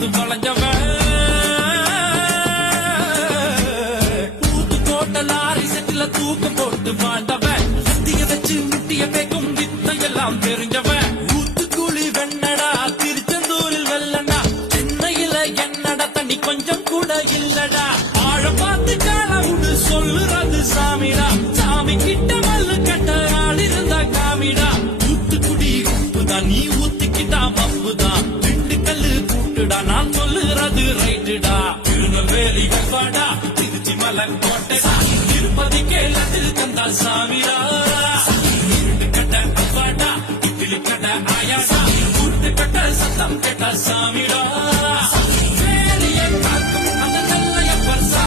பார்த்து தொலைஞ்சவன் ஊத்துக்கோட்டை லாரி செட்டில தூக்கம் போட்டு வாழ்ந்தவன் சுத்திய வச்சு முட்டிய பேக்கும் வித்தையெல்லாம் தெரிஞ்சவன் ஊத்துக்குழி வெண்ணடா திருச்செந்தூரில் வெள்ளடா சென்னையில என்னடா தண்ணி கொஞ்சம் கூட இல்லடா ஆழ பார்த்து காலவுடு சொல்லுறது சாமிடா சாமி கிட்ட மல்லு கட்ட ஆள் இருந்தா காமிடா ஊத்துக்குடி உப்புதான் நீ ஊத்திக்கிட்டா மப்புதான் திண்டுக்கல்லு கூட்டுடா நான் சொல்லுறது ரைட்டுடா திருநெல்வேலி வெவ்வாடா திருச்சி மலை கோட்டை திருப்பதி கேளத்தில் தந்தா சாமிடா இருட்டு கட்ட அவ்வாடா இட்லி கட்ட ஆயாடா கூட்டு கட்ட சத்தம் கேட்ட சாமிடா